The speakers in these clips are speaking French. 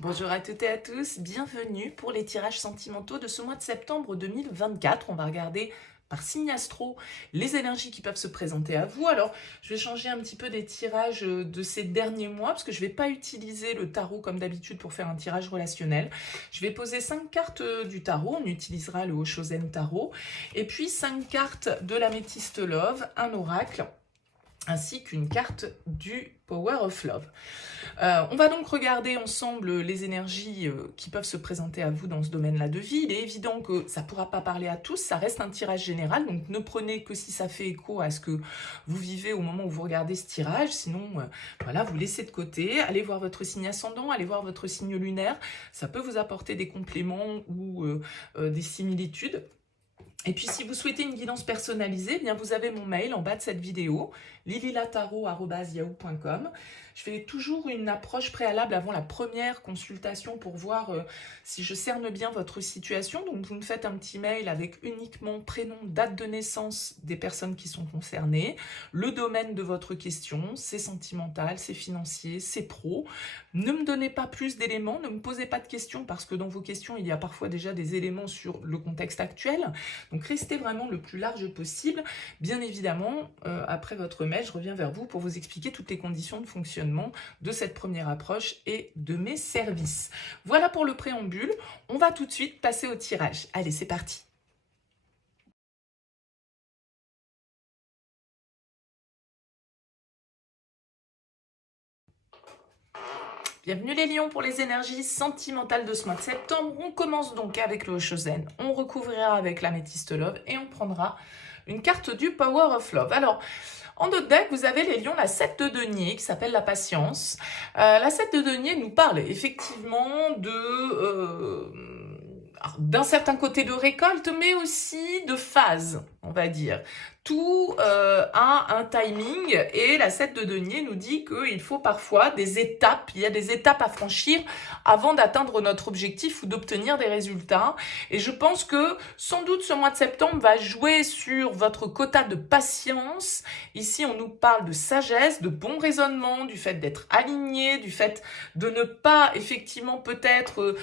Bonjour à toutes et à tous, bienvenue pour les tirages sentimentaux de ce mois de septembre 2024. On va regarder par signe astro les énergies qui peuvent se présenter à vous. Alors, je vais changer un petit peu des tirages de ces derniers mois parce que je ne vais pas utiliser le tarot comme d'habitude pour faire un tirage relationnel. Je vais poser 5 cartes du tarot, on utilisera le Oshozen Tarot, et puis 5 cartes de l'améthyste Love, un oracle, ainsi qu'une carte du Power of Love. On va donc regarder ensemble les énergies qui peuvent se présenter à vous dans ce domaine-là de vie. Il est évident que ça ne pourra pas parler à tous, ça reste un tirage général, donc ne prenez que si ça fait écho à ce que vous vivez au moment où vous regardez ce tirage, sinon voilà, vous laissez de côté, allez voir votre signe ascendant, allez voir votre signe lunaire, ça peut vous apporter des compléments ou des similitudes. Et puis, si vous souhaitez une guidance personnalisée, eh bien vous avez mon mail en bas de cette vidéo, lililataro@yahoo.com. Je fais toujours une approche préalable avant la première consultation pour voir si je cerne bien votre situation. Donc, vous me faites un petit mail avec uniquement prénom, date de naissance des personnes qui sont concernées, le domaine de votre question, c'est sentimental, c'est financier, c'est pro. Ne me donnez pas plus d'éléments, ne me posez pas de questions parce que dans vos questions, il y a parfois déjà des éléments sur le contexte actuel. Donc restez vraiment le plus large possible. Bien évidemment, après votre mail, je reviens vers vous pour vous expliquer toutes les conditions de fonctionnement de cette première approche et de mes services. Voilà pour le préambule. On va tout de suite passer au tirage. Allez, c'est parti. Bienvenue les lions pour les énergies sentimentales de ce mois de septembre. On commence donc avec le Oshozen, on recouvrira avec l'améthyste Love et on prendra une carte du Power of Love. Alors, en notre deck, vous avez les lions, la 7 de denier qui s'appelle la patience. La 7 de denier nous parle effectivement d'un certain côté de récolte, mais aussi de phase, on va dire. Tout a un timing et la 7 de denier nous dit qu'il faut parfois des étapes, il y a des étapes à franchir avant d'atteindre notre objectif ou d'obtenir des résultats. Et je pense que sans doute ce mois de septembre va jouer sur votre quota de patience. Ici, on nous parle de sagesse, de bon raisonnement, du fait d'être aligné, du fait de ne pas effectivement peut-être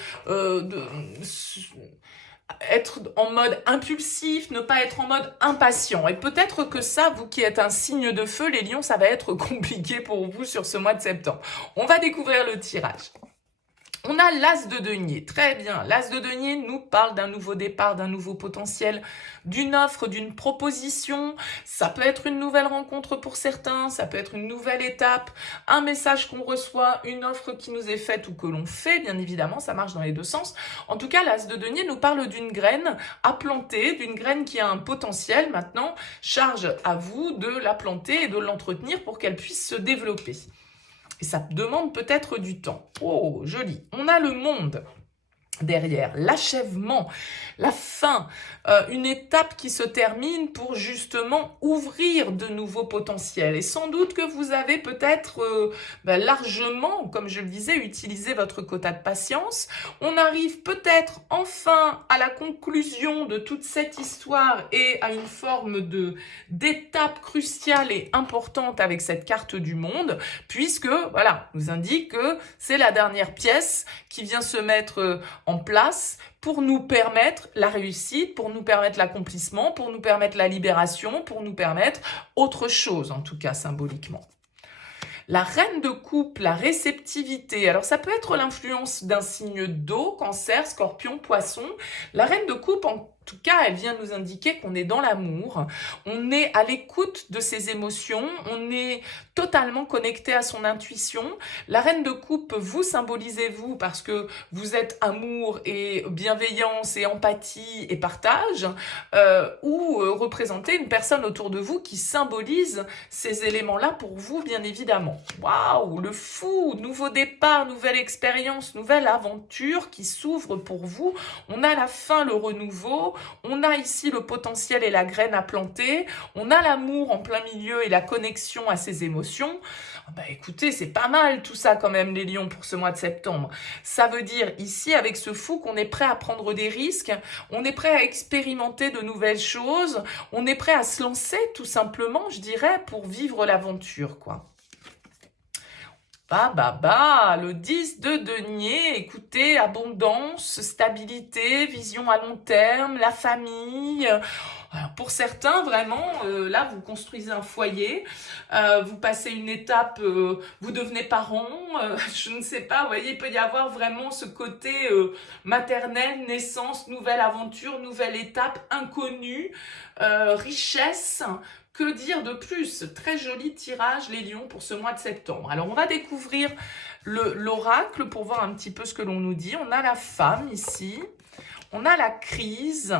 être en mode impulsif, ne pas être en mode impatient. Et peut-être que ça, vous qui êtes un signe de feu, les lions, ça va être compliqué pour vous sur ce mois de septembre. On va découvrir le tirage. On a l'as de denier, très bien. L'as de denier nous parle d'un nouveau départ, d'un nouveau potentiel, d'une offre, d'une proposition. Ça peut être une nouvelle rencontre pour certains, ça peut être une nouvelle étape, un message qu'on reçoit, une offre qui nous est faite ou que l'on fait, bien évidemment, ça marche dans les deux sens. En tout cas, l'as de denier nous parle d'une graine à planter, d'une graine qui a un potentiel. Maintenant, charge à vous de la planter et de l'entretenir pour qu'elle puisse se développer. Et ça demande peut-être du temps. Oh, joli. On a le monde derrière, l'achèvement, la fin, une étape qui se termine pour justement ouvrir de nouveaux potentiels. Et sans doute que vous avez peut-être largement, comme je le disais, utilisé votre quota de patience. On arrive peut-être enfin à la conclusion de toute cette histoire et à une forme d'étape cruciale et importante avec cette carte du monde, puisque, voilà, nous indique que c'est la dernière pièce qui vient se mettre en place pour nous permettre la réussite, pour nous permettre l'accomplissement, pour nous permettre la libération, pour nous permettre autre chose, en tout cas symboliquement. La reine de coupe, la réceptivité. Alors ça peut être l'influence d'un signe d'eau, cancer, scorpion, poisson. La reine de coupe, en tout cas, elle vient nous indiquer qu'on est dans l'amour, on est à l'écoute de ses émotions, on est totalement connecté à son intuition. La reine de coupe, vous symbolisez-vous parce que vous êtes amour et bienveillance et empathie et partage, ou représentez une personne autour de vous qui symbolise ces éléments-là pour vous, bien évidemment. Waouh, le fou, nouveau départ, nouvelle expérience, nouvelle aventure qui s'ouvre pour vous. On a la fin, le renouveau. On a ici le potentiel et la graine à planter, on a l'amour en plein milieu et la connexion à ses émotions. Écoutez, c'est pas mal tout ça quand même les lions pour ce mois de septembre. Ça veut dire ici avec ce fou qu'on est prêt à prendre des risques, on est prêt à expérimenter de nouvelles choses, on est prêt à se lancer tout simplement, je dirais, pour vivre l'aventure, quoi. Le 10 de denier, écoutez, abondance, stabilité, vision à long terme, la famille. Alors pour certains, vraiment, là, vous construisez un foyer, vous passez une étape, vous devenez parent, je ne sais pas, vous voyez, il peut y avoir vraiment ce côté maternel, naissance, nouvelle aventure, nouvelle étape, inconnue, richesse. Que dire de plus? Très joli tirage, les lions, pour ce mois de septembre. Alors, on va découvrir l'oracle pour voir un petit peu ce que l'on nous dit. On a la femme ici, on a la crise,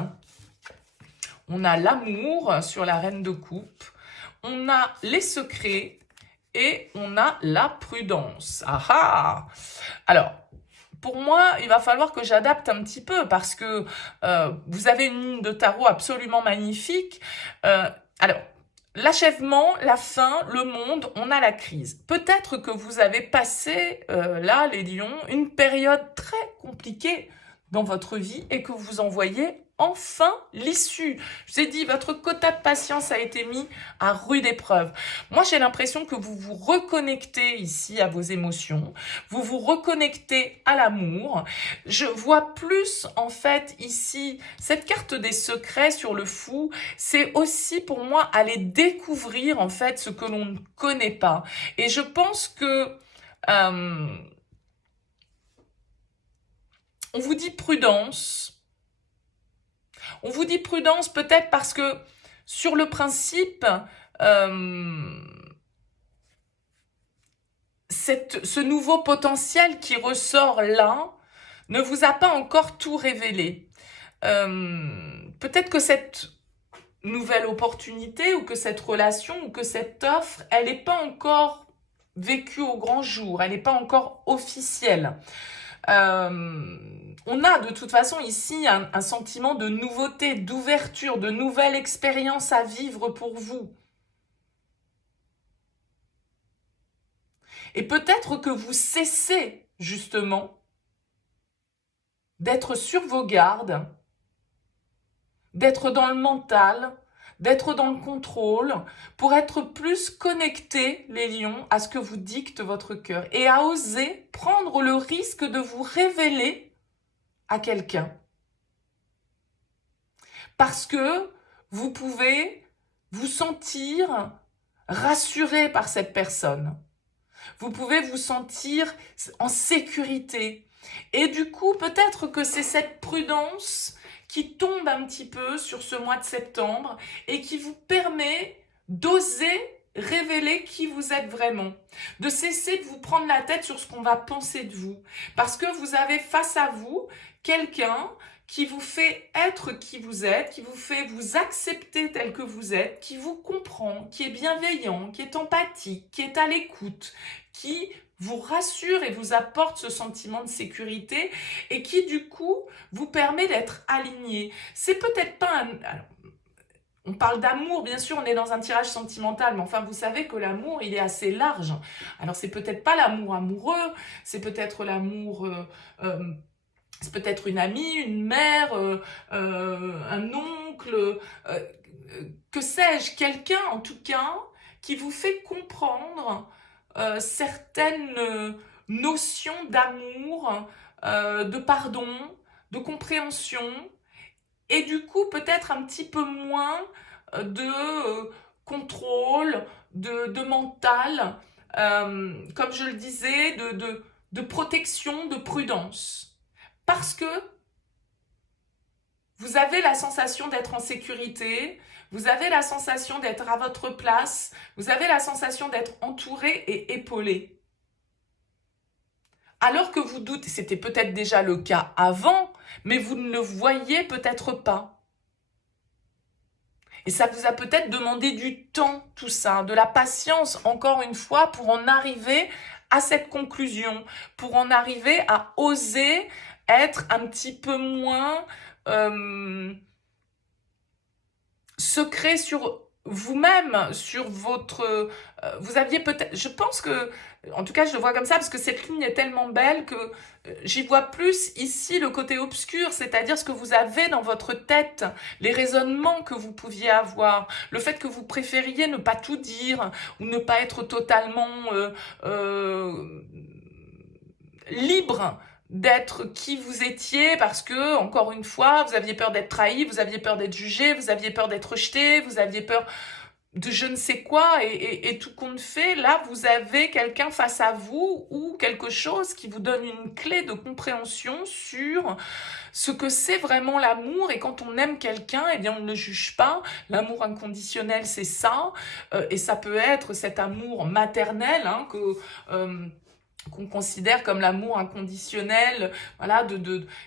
on a l'amour sur la reine de coupe, on a les secrets et on a la prudence. Ah ah! Alors, pour moi, il va falloir que j'adapte un petit peu parce que vous avez une ligne de tarot absolument magnifique. Alors, l'achèvement, la fin, le monde, on a la crise. Peut-être que vous avez passé, là, les lions, une période très compliquée dans votre vie et que vous en voyez enfin l'issue. Je vous ai dit, votre quota de patience a été mis à rude épreuve. Moi, j'ai l'impression que vous vous reconnectez ici à vos émotions, vous vous reconnectez à l'amour. Je vois plus, en fait, ici, cette carte des secrets sur le fou, c'est aussi pour moi aller découvrir, en fait, ce que l'on ne connaît pas. Et je pense que on vous dit prudence. On vous dit prudence peut-être parce que sur le principe, ce nouveau potentiel qui ressort là ne vous a pas encore tout révélé. Peut-être que cette nouvelle opportunité ou que cette relation ou que cette offre, elle n'est pas encore vécue au grand jour, elle n'est pas encore officielle. On a de toute façon ici un sentiment de nouveauté, d'ouverture, de nouvelles expériences à vivre pour vous. Et peut-être que vous cessez justement d'être sur vos gardes, d'être dans le mental, d'être dans le contrôle, pour être plus connecté, les lions, à ce que vous dicte votre cœur et à oser prendre le risque de vous révéler à quelqu'un. Parce que vous pouvez vous sentir rassuré par cette personne. Vous pouvez vous sentir en sécurité. Et du coup, peut-être que c'est cette prudence qui tombe un petit peu sur ce mois de septembre et qui vous permet d'oser révéler qui vous êtes vraiment, de cesser de vous prendre la tête sur ce qu'on va penser de vous, parce que vous avez face à vous quelqu'un qui vous fait être qui vous êtes, qui vous fait vous accepter tel que vous êtes, qui vous comprend, qui est bienveillant, qui est empathique, qui est à l'écoute, qui vous rassure et vous apporte ce sentiment de sécurité et qui du coup vous permet d'être aligné. C'est peut-être pas un... Alors, on parle d'amour, bien sûr, on est dans un tirage sentimental, mais enfin, vous savez que l'amour, il est assez large. Alors, c'est peut-être pas l'amour amoureux, c'est peut-être l'amour... c'est peut-être une amie, une mère, un oncle, que sais-je, quelqu'un en tout cas qui vous fait comprendre certaines notions d'amour, de pardon, de compréhension, et du coup peut-être un petit peu moins de contrôle, de mental, comme je le disais, de protection, de prudence. Parce que vous avez la sensation d'être en sécurité, vous avez la sensation d'être à votre place, vous avez la sensation d'être entouré et épaulé. Alors que vous doutez, c'était peut-être déjà le cas avant, mais vous ne le voyez peut-être pas. Et ça vous a peut-être demandé du temps, tout ça, de la patience, encore une fois, pour en arriver à cette conclusion, pour en arriver à oser être un petit peu moins secret sur vous-même sur votre... vous aviez peut-être... Je pense que... En tout cas, je le vois comme ça parce que cette ligne est tellement belle que j'y vois plus ici le côté obscur, c'est-à-dire ce que vous avez dans votre tête, les raisonnements que vous pouviez avoir, le fait que vous préfériez ne pas tout dire ou ne pas être totalement libre d'être qui vous étiez parce que, encore une fois, vous aviez peur d'être trahi, vous aviez peur d'être jugé, vous aviez peur d'être rejeté, vous aviez peur de je ne sais quoi, et tout compte fait, là, vous avez quelqu'un face à vous ou quelque chose qui vous donne une clé de compréhension sur ce que c'est vraiment l'amour. Et quand on aime quelqu'un, eh bien, on ne le juge pas. L'amour inconditionnel, c'est ça. Et ça peut être cet amour maternel, hein, qu'on considère comme l'amour inconditionnel, voilà,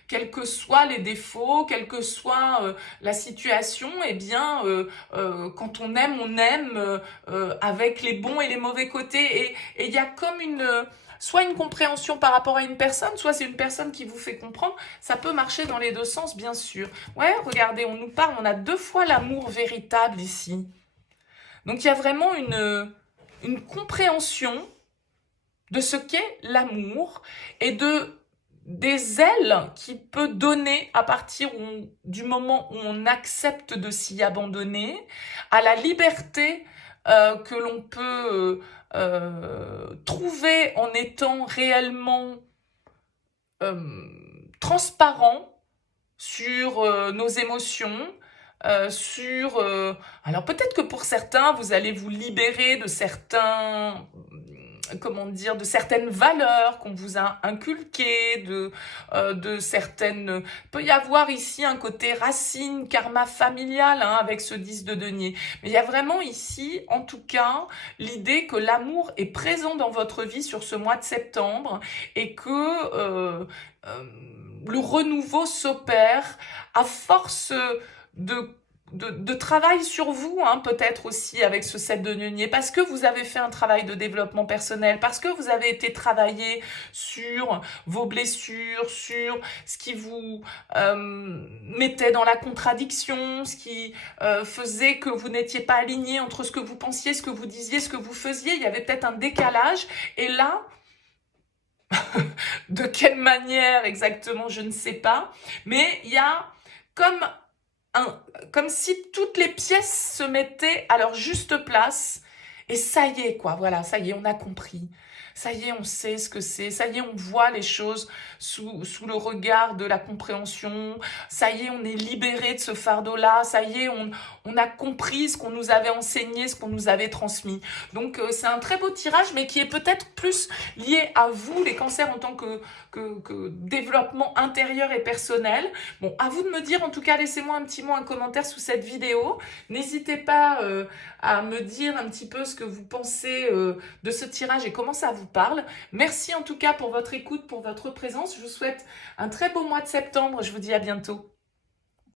quels que soient les défauts, quelle que soit la situation, eh bien, quand on aime avec les bons et les mauvais côtés. Et il y a comme soit une compréhension par rapport à une personne, soit c'est une personne qui vous fait comprendre. Ça peut marcher dans les deux sens, bien sûr. Ouais, regardez, on nous parle, on a 2 fois l'amour véritable ici. Donc il y a vraiment une compréhension de ce qu'est l'amour et des ailes qu'il peut donner à partir du moment où on accepte de s'y abandonner, à la liberté que l'on peut trouver en étant réellement transparent sur nos émotions, alors peut-être que pour certains, vous allez vous libérer de certains, comment dire, de certaines valeurs qu'on vous a inculquées, de certaines... Il peut y avoir ici un côté racine, karma familial, hein, avec ce 10 de denier. Mais il y a vraiment ici, en tout cas, l'idée que l'amour est présent dans votre vie sur ce mois de septembre et que le renouveau s'opère à force de travail sur vous, hein, peut-être aussi avec ce 7 de denier, parce que vous avez fait un travail de développement personnel, parce que vous avez été travaillé sur vos blessures, sur ce qui vous mettait dans la contradiction, ce qui faisait que vous n'étiez pas aligné entre ce que vous pensiez, ce que vous disiez, ce que vous faisiez. Il y avait peut-être un décalage. Et là, de quelle manière exactement, je ne sais pas. Mais il y a comme si toutes les pièces se mettaient à leur juste place. Et ça y est, quoi. Voilà, ça y est, on a compris. Ça y est, on sait ce que c'est. Ça y est, on voit les choses sous le regard de la compréhension. Ça y est, on est libéré de ce fardeau-là. Ça y est, on a compris ce qu'on nous avait enseigné, ce qu'on nous avait transmis. Donc, c'est un très beau tirage, mais qui est peut-être plus lié à vous, les cancers, en tant que développement intérieur et personnel. Bon, à vous de me dire, en tout cas, laissez-moi un petit mot, un commentaire sous cette vidéo. N'hésitez pas à me dire un petit peu ce que vous pensez de ce tirage et comment ça vous parle. Merci en tout cas pour votre écoute, pour votre présence. Je vous souhaite un très beau mois de septembre. Je vous dis à bientôt.